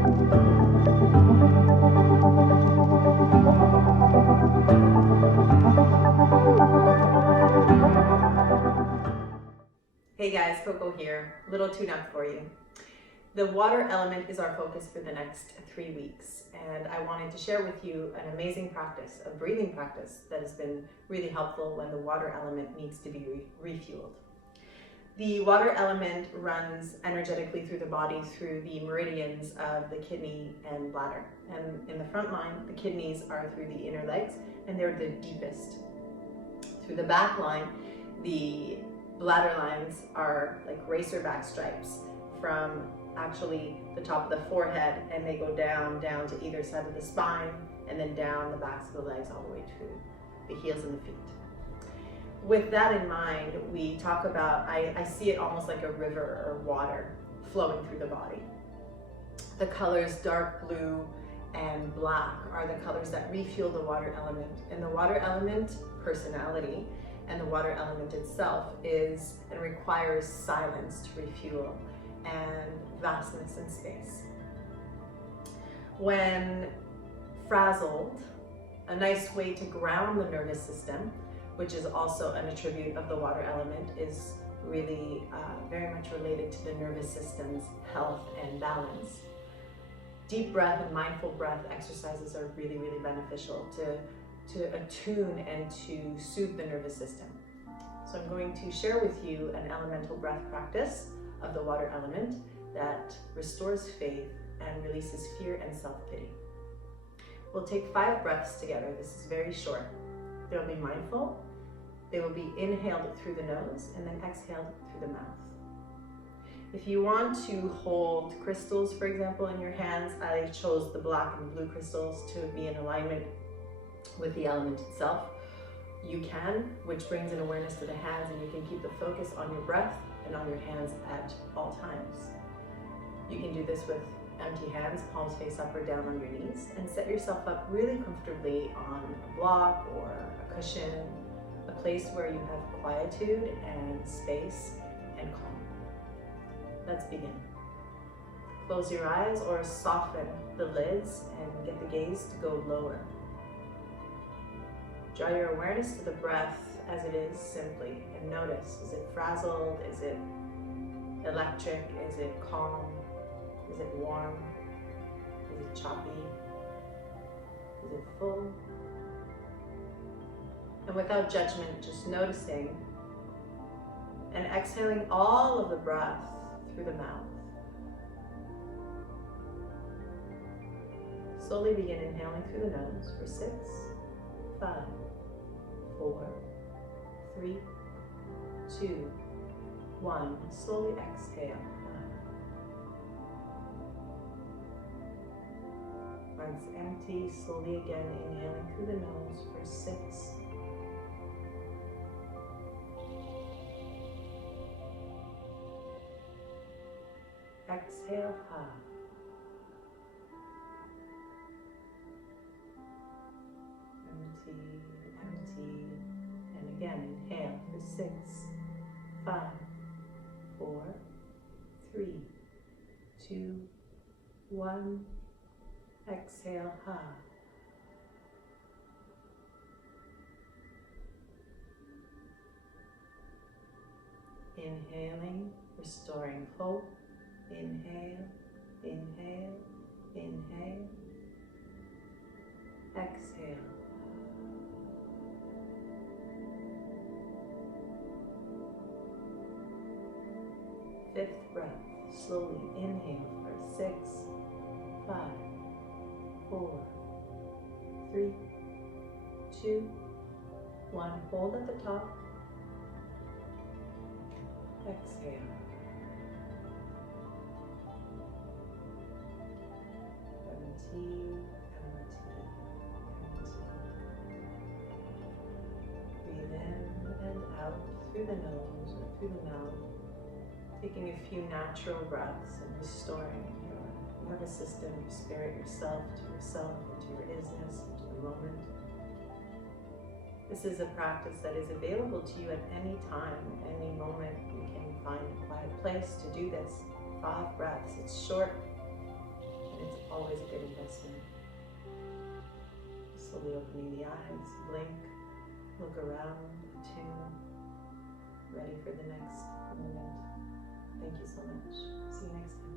Hey guys, Coco here. Little tune-up for you. The water element is our focus for the next 3 weeks, and I wanted to share with you an amazing practice, a breathing practice that has been really helpful when the water element needs to be refueled. The water element runs energetically through the body through the meridians of the kidney and bladder. And in the front line, the kidneys are through the inner legs, and they're the deepest. Through the back line, the bladder lines are like racerback stripes from actually the top of the forehead, and they go down to either side of the spine, and then down the backs of the legs all the way to the heels and the feet. With that in mind, we talk about, I see it almost like a river or water flowing through the body. The colors dark blue and black are the colors that refuel the water element, and the water element personality and the water element itself is and requires silence to refuel and vastness in space. When frazzled, a nice way to ground the nervous system, which is also an attribute of the water element, is really very much related to the nervous system's health and balance. Deep breath and mindful breath exercises are really, really beneficial to attune and to soothe the nervous system. So I'm going to share with you an elemental breath practice of the water element that restores faith and releases fear and self-pity. We'll take 5 breaths together. This is very short. They'll be mindful. They will be inhaled through the nose and then exhaled through the mouth. If you want to hold crystals, for example, in your hands, I chose the black and blue crystals to be in alignment with the element itself. You can, which brings an awareness to the hands, and you can keep the focus on your breath and on your hands at all times. You can do this with empty hands, palms face up or down on your knees, and set yourself up really comfortably on a block or a cushion, a place where you have quietude and space and calm. Let's begin. Close your eyes or soften the lids and get the gaze to go lower. Draw your awareness to the breath as it is simply, and notice, is it frazzled? Is it electric? Is it calm? Is it warm? Is it choppy? Is it full? And without judgment, just noticing and exhaling all of the breath through the mouth. Slowly begin inhaling through the nose for 6, 5, 4, 3, 2, 1. Slowly exhale. Once empty, slowly again inhaling through the nose for 6, 5. Exhale, empty, and again inhale for 6, 5, 4, 3, 2, 1. Exhale, Inhaling, restoring hope. Inhale, inhale, inhale. Exhale. Fifth breath, slowly inhale for 6, 5, 4, 3, 2, 1. Hold at the top. Exhale. Empty. Breathe in and out through the nose or through the mouth, taking a few natural breaths and restoring your nervous system, your spirit, yourself, into your isness, into the moment. This is a practice that is available to you at any time, any moment. You can find a quiet place to do this. 5 breaths. It's short, and it's always a good investment. Slowly opening the eyes, blink, look around, attune, ready for the next moment. Thank you so much. See you next time.